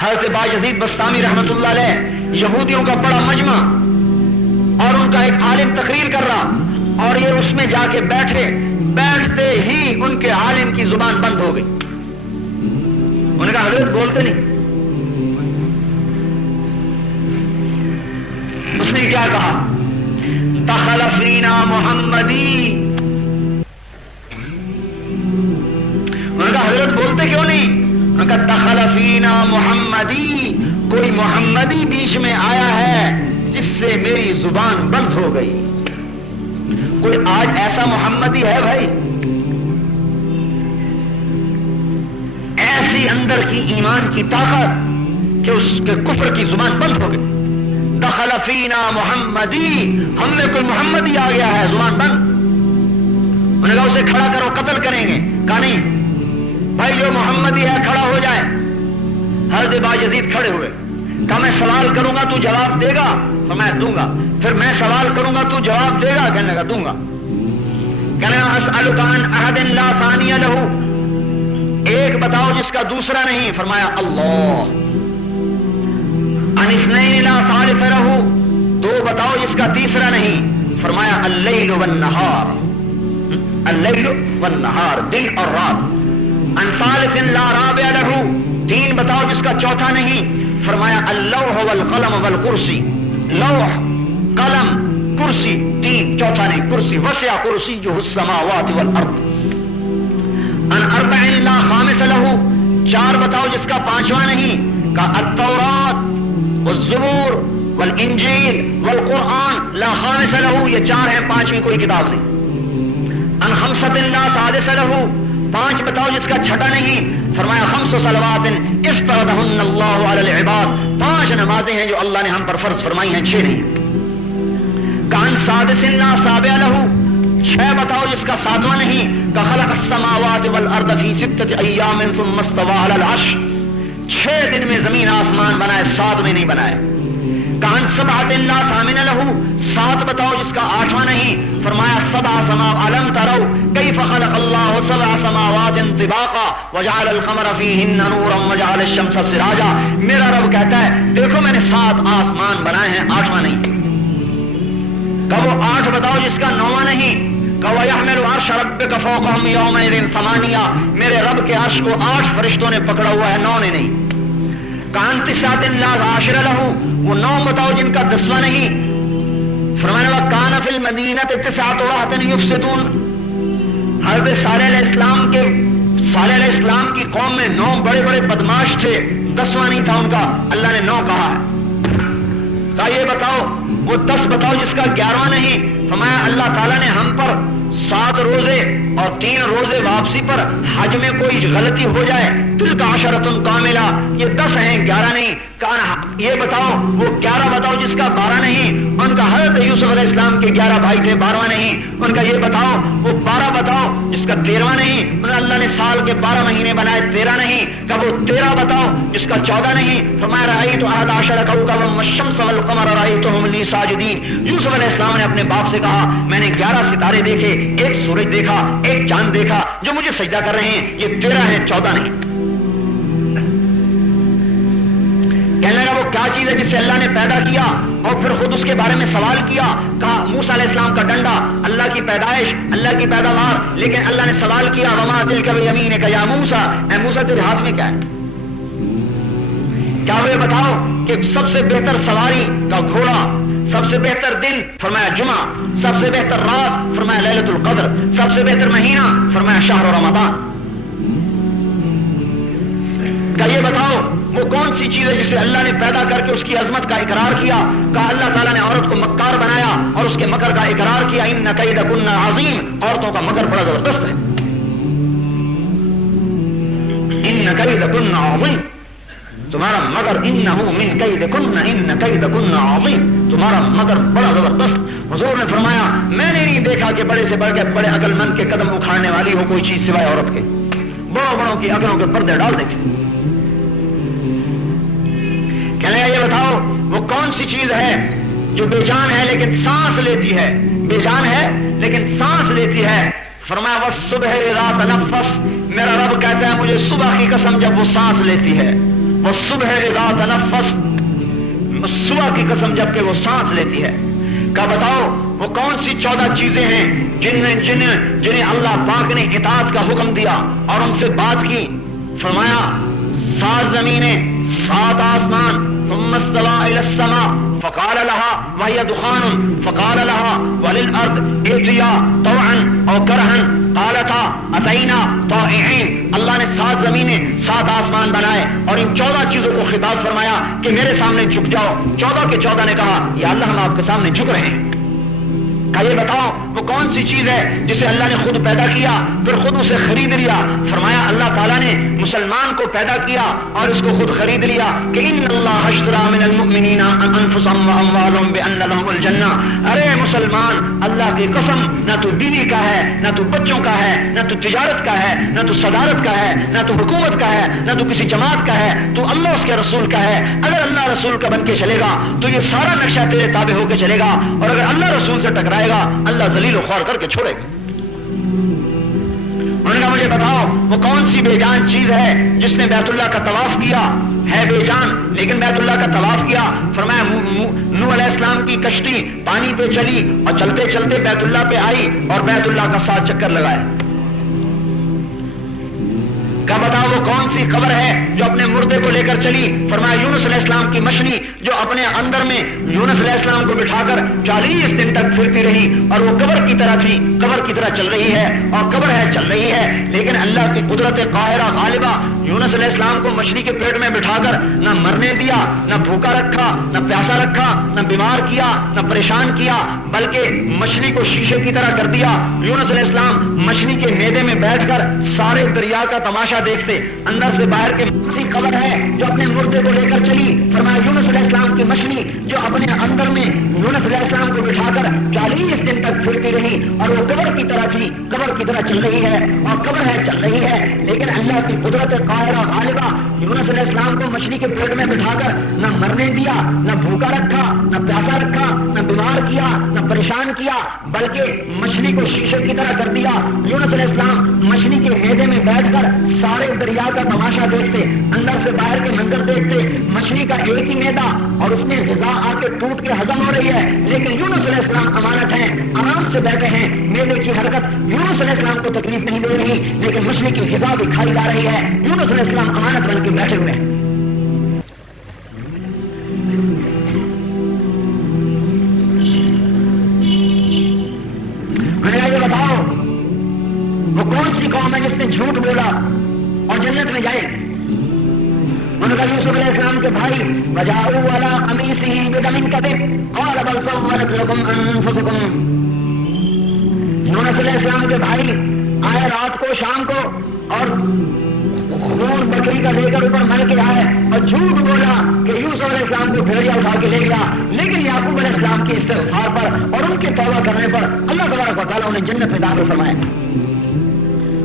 حضرت باجزید بستامی رحمت اللہ علیہ یہودیوں کا بڑا مجمع اور ان کا ایک عالم تقریر کر رہا اور یہ اس میں جا کے بیٹھتے ہی ان کے عالم کی زبان بند ہو گئی. انہوں نے کہا حضرت بولتے نہیں. اس نے کیا کہا؟ دخل فینا محمدی. انہوں نے کہا حضرت بولتے کیوں نہیں؟ انہوں نے کہا دخل فینا محمدی، کوئی محمدی بیچ میں آیا ہے جس سے میری زبان بند ہو گئی. کوئی آج ایسا محمدی ہے بھائی؟ ایسی اندر کی ایمان کی طاقت کہ اس کے کفر کی زبان بند ہو گئی. دخل فینا محمدی، ہم میں کوئی محمدی آ گیا ہے، زبان بند. انہوں نے کہا اسے کھڑا کرو، قتل کریں گے. کہا نہیں بھائی جو محمدی ہے کھڑا ہو جائے. حضرت باجزید کھڑے ہوئے. کہا میں سوال کروں گا تو جواب دے گا؟ تو میں دوں گا. پھر میں سوال کروں گا تو جواب دے گا؟ کہنے لگا دوں گا. کہنے لگا اسألک عن احد لا ثانی لہ، ایک بتاؤ جس کا دوسرا نہیں. فرمایا اللہ. عن اثنین لا ثالث لہ، دو بتاؤ جس کا تیسرا نہیں. فرمایا اللیل والنہار، اللیل والنہار، دن اور رات. عن ثالث لا رابع لہ، تین بتاؤ جس کا چوتھا نہیں. فرمایا اللوح والقلم والکرسی، لوح قلم کرسی، تین چوتھا نہیں. کرسی وسع کرسیہ السماوات والارض. عن اربع لا خامس لہ، چار بتاؤ جس کا پانچواں نہیں. کا التوراۃ والزبور والانجیل والقرآن لا خامس لہ، یہ چار ہیں، پانچویں کوئی کتاب نہیں. عن خمسۃ لا سادس لہ، پانچ بتاؤ جس کا چھٹا نہیں. فرمایا خمس صلوات افترضہن اللہ علی العباد، پانچ نمازیں ہیں جو اللہ نے ہم پر فرض فرمائی ہیں، چھ نہیں. عن سادس لا سابع لہ، چھ بتاؤ جس کا ساتواں نہیں. کہ خلق السماوات والارض فی ستۃ ایام ثم استوى علی العرش، چھ دن میں زمین آسمان بنائے، سات میں نہیں بنائے. عن سبعۃ لا ثامن لہ، سات بتاؤ جس کا آٹھواں نہیں. فرمایا سبع سماوات الم تروا کیف خلق اللہ سبع سماوات طباقا وجعل القمر فیہن نورا وجعل الشمس سراجا. میرا رب کہتا ہے دیکھو میں نے سات آسمان بنائے ہیں، آٹھواں نہیں. کہ وہ آٹھ بتاؤ جس کا نواں نہیں. کہ وَيَحْمِلُ عَرْشَ رَبِّكَ فَوْقَهُمْ يَوْمَئِذٍ ثَمَانِيَةٌ، میرے رب کے عرش کو آٹھ فرشتوں نے پکڑا ہوا ہے، نو نے نہیں. کان تسعۃ لا عاشر لہ، وہ نو بتاؤ جن کا دسواں نہیں. فرمانے لگا کان فی المدینہ تسعۃ رہط یفسدون، حضرت صالح علیہ السلام کی قوم میں نو بڑے بڑے بدماش تھے، دسواں نہیں تھا ان کا. اللہ نے نو کہا ہے. کہا یہ بتاؤ وہ 10 بتاؤ جس کا 11واں نہیں. فرمایا اللہ تعالیٰ نے ہم پر 7 روزے اور 3 روزے واپسی پر حج میں کوئی غلطی ہو جائے، تلک عشرۃ کاملہ، یہ 10 ہیں 11 نہیں. کہا یہ بتاؤ وہ 11 بتاؤ جس کا 12 نہیں. ان کا حضرت یوسف علیہ السلام کے 11 بھائی تھے، 12واں نہیں. ان کا یہ بتاؤ وہ 12 بتاؤ جس کا 13واں نہیں. اللہ نے سال کے 12 مہینے بنائے، 13 نہیں. کہ وہ 13 بتاؤ جس کا 14 نہیں. فرمایا رأیت احد عشر کوكبا والشمس والقمر رأیتهم لی ساجدین. یوسف علیہ السلام نے اپنے باپ سے کہا میں نے 11 ستارے دیکھے، ایک سورج دیکھا، ایک چاند دیکھا جو مجھے سجدہ کر رہے ہیں، یہ 13 ہیں 14 نہیں. کہنے لگا وہ کیا چیز ہے جسے اللہ نے پیدا کیا اور پھر خود اس کے بارے میں سوال کیا. کہا موسیٰ علیہ السلام کا ڈنڈا، اللہ کی پیدائش، اللہ کی پیداوار. لیکن اللہ نے سوال کیا وما تلک بیمینک یا موسیٰ، اے موسیٰ تیرے ہاتھ میں کیا ہے؟ کیا وہ بتاؤ کہ سب سے بہتر سواری کا گھوڑا، سب سے بہتر دن فرمایا جمعہ، سب سے بہتر رات فرمایا لیلۃ القدر، سب سے بہتر مہینہ فرمایا شہر رمضان. کہ یہ بتاؤ وہ کون سی چیز ہے جسے اللہ نے پیدا کر کے اس کی عظمت کا اقرار کیا. کہا اللہ تعالیٰ نے عورت کو مکار بنایا اور اس کے مکر کا اقرار کیا. ان کیدکن عظیم، عورتوں کا مکر بڑا زبردست ہے. ان کیدکن عظیم، تمہارا مگر انہ من کیدکن، ان کیدکن عظیم، تمہارا مگر بڑا زبردست. حضور نے فرمایا میں نے نہیں دیکھا کہ بڑے سے بڑھ کے بڑے عقل مند کے قدم اکھاڑنے والی ہو کوئی چیز سوائے عورت کے. بڑوں بڑوں کی عقلوں کے پردے ڈال دیتے. کہنے یہ بتاؤ وہ کون سی چیز ہے جو بے جان ہے لیکن سانس لیتی ہے، بے جان ہے لیکن سانس لیتی ہے. فرمایا والصبح اذا تنفس، میرا رب کہتا ہے مجھے صبح کی قسم جب وہ سانس لیتی ہے. والصبح اذا تنفس، صبح کی قسم جب کہ وہ سانس لیتی ہے. کہا بتاؤ وہ کون سی 14 چیزیں ہیں جنہیں اللہ پاک نے اطاعت کا حکم دیا اور ان سے بات کی. فرمایا 7 زمینیں 7 آسمان. ثم استوى الى السماء فقال لها وهي دخان فقال لها وللارض ائتيا طوعا او كرها قالتا اتينا طائعين. اللہ نے 7 زمینیں 7 آسمان بنائے اور ان 14 چیزوں کو خطاب فرمایا کہ میرے سامنے جھک جاؤ. 14 کے 14 نے کہا یا اللہ ہم آپ کے سامنے جھک رہے ہیں. کہا یہ بتاؤ وہ کون سی چیز ہے جسے اللہ نے خود پیدا کیا پھر خود اسے خرید لیا. فرمایا اللہ تعالیٰ نے مسلمان کو پیدا کیا اور اس کو خود خرید لیا کہ ان اللہ اشترى من المؤمنین انفسهم واموالهم بان لهم الجنہ. ارے مسلمان اللہ کی قسم نہ تو بیوی کا ہے نہ تو بچوں کا ہے نہ تو تجارت کا ہے نہ تو صدارت کا ہے نہ تو حکومت کا ہے نہ تو کسی جماعت کا ہے, تو اللہ اس کے رسول کا ہے. اگر اللہ رسول کا بن کے چلے گا تو یہ سارا نقشہ تیرے تابع ہو کے چلے گا, اور اگر اللہ رسول سے ٹکرائے گا اللہ ذلیل و خوار کر کے چھوڑے گا. انہوں نے کہا مجھے بتاؤ وہ کون سی بے جان چیز ہے جس نے بیت اللہ کا طواف کیا, ہے بے جان لیکن بیت اللہ کا طواف کیا. فرمایا نوح علیہ السلام کی کشتی پانی پہ چلی اور چلتے چلتے بیت اللہ پہ آئی اور بیت اللہ کا 7 چکر لگائے. کہا بتاؤ وہ کون سی قبر ہے جو اپنے مردے کو لے کر چلی. فرمایا یونس علیہ السلام کی مچھلی جو اپنے اندر میں یونس علیہ السلام کو بٹھا کر 40 دن تک پھرتی رہی اور وہ قبر کی طرح تھی, قبر کی طرح چل رہی ہے اور قبر ہے چل رہی ہے, لیکن اللہ کی قدرت قاہرہ غالبہ یونس علیہ السلام کو مچھلی کے پیٹ میں بٹھا کر نہ مرنے دیا, نہ بھوکا رکھا, نہ پیاسا رکھا, نہ بیمار کیا, نہ پریشان کیا, بلکہ مچھلی کو شیشے کی طرح کر دیا. یونس علیہ السلام مچھلی کے میدے میں بیٹھ کر سارے دریا کا تماشا دیکھتے. اندر سے باہر کے قبر ہے جو اپنے مردے کو لے کر چلی. فرمایا یونس علیہ السلام کی مچھلی جو اپنے اندر میں یونس علیہ السلام کو بٹھا کر 40 دن تک پھرتی رہی اور وہ قبر کی طرح تھی, قبر کی طرح چل رہی ہے اور قبر ہے چل رہی ہے, لیکن اللہ کی قدرت قاہرہ غالبہ یونس علیہ السلام کو مچھلی کے پیٹ میں بٹھا کر نہ مرنے دیا, نہ بھوکا رکھا, نہ پیاسا رکھا, نہ بیمار کیا, نہ پریشان کیا, بلکہ مچھلی کو شیشے کی طرح کر دیا. یونس علیہ السلام مچھلی کے میدے میں بیٹھ کر سارے دریا کا تماشا دیکھتے, اندر سے باہر کے منظر دیکھتے. مچھلی کا ایک ہی میدا اور اس میں غذا آ کے ٹوٹ کے ہضم ہو رہی ہے, لیکن یونس علیہ السلام امانت ہیں, آرام سے بیٹھے ہیں. میدے کی حرکت یونس علیہ السلام کو تکلیف نہیں دے رہی, لیکن مچھلی کی غذا بھی کھائی جا رہی ہے. یونس علیہ السلام امانت بن کے بیٹھے ہوئے ہیں. میں نے یہ بتاؤ وہ کون سی قوم ہے جس نے جھوٹ بولا اور جنت میں جائے. انہوں نے کہا یوسف علیہ السلام کے بھائی وجاؤوا علی قمیصہ بدم کذب قال بل سولت لکم انفسکم. یونس علیہ السلام کے بھائی آئے رات کو شام کو اور خون بکری کا لے کر اوپر مل کے آئے اور جھوٹ بولا کہ یوسف علیہ السلام کو بھیڑیا اٹھا کے لے گیا, لیکن یعقوب علیہ السلام کے استغفار پر اور ان کے توبہ کرنے پر اللہ تبارک و تعالیٰ انہیں جنت میں داخل فرمایا.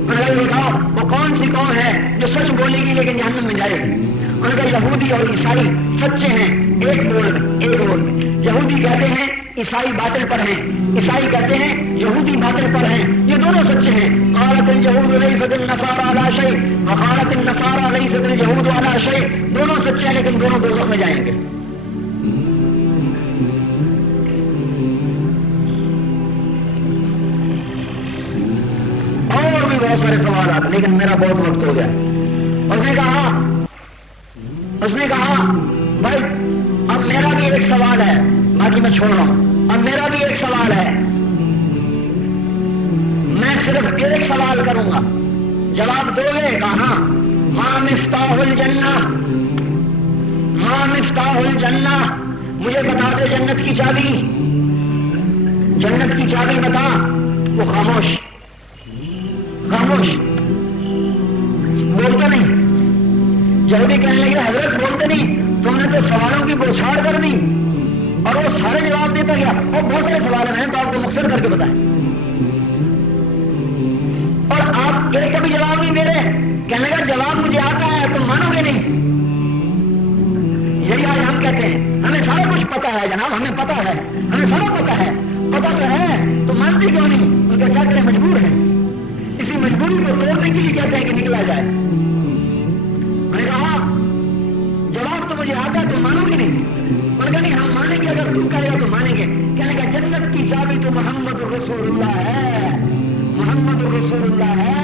بتاؤ وہ کون سی قوم ہے جو سچ بولے گی لیکن جہنم میں جائے گی. ان کا یہودی اور عیسائی سچے ہیں ایک بول میں. یہودی کہتے ہیں عیسائی باطل پر ہیں, عیسائی کہتے ہیں یہودی باطل پر ہیں, یہ دونوں سچے ہیں. قالت اليهود ليست النصارى على شيء وقالت النصارى ليست اليهود على شيء. دونوں سچے ہیں لیکن دونوں دوزخ میں جائیں گے. اور بھی بہت سارے سوالات, لیکن میرا بہت وقت ہو گیا. اس نے کہا بھائی اب میرا بھی ایک سوال ہے, باقی میں چھوڑ رہا ہوں. اب میرا بھی ایک سوال ہے, میں صرف ایک سوال کروں گا, جواب دو گے؟ کہا ما مفتاح الجنہ, ما مفتاح الجنہ, مجھے بتا دے جنت کی چابی, جنت کی چابی بتا. وہ خاموش بولتے نہیں. یہودی کہنے لگے حضرت بولتے نہیں, تم نے تو سوالوں کی بوچھاڑ کر دی. اور وہ سارے جواب دیتا گیا, اور بہت سارے سوال ہیں تو آپ کو مختصر کر کے بتائیں, اور آپ ایک کا بھی جواب نہیں دے رہے. کہنے لگا جواب مجھے آتا ہے, تم مانو گے نہیں. یہی آج ہم کہتے ہیں ہمیں سارا کچھ پتا ہے جناب, ہمیں پتا ہے, ہمیں سارا پتا ہے, پتا تو ہے تو مانتے کیوں نہیں. ان کا کیا کریں, مجبور ہیں. اسی مجبوری کو توڑنے کے لیے کہتے ہیں کہ نکلا جائے. میں نے کہا جہاد ہے تو مانو گے نہیں؟ انہوں نے کہا نہیں ہم مانیں گے اگر تو کہے گا تو مانیں گے. کہنے کا جنت کی چابی تو محمد رسول اللہ ہے, محمد رسول اللہ ہے.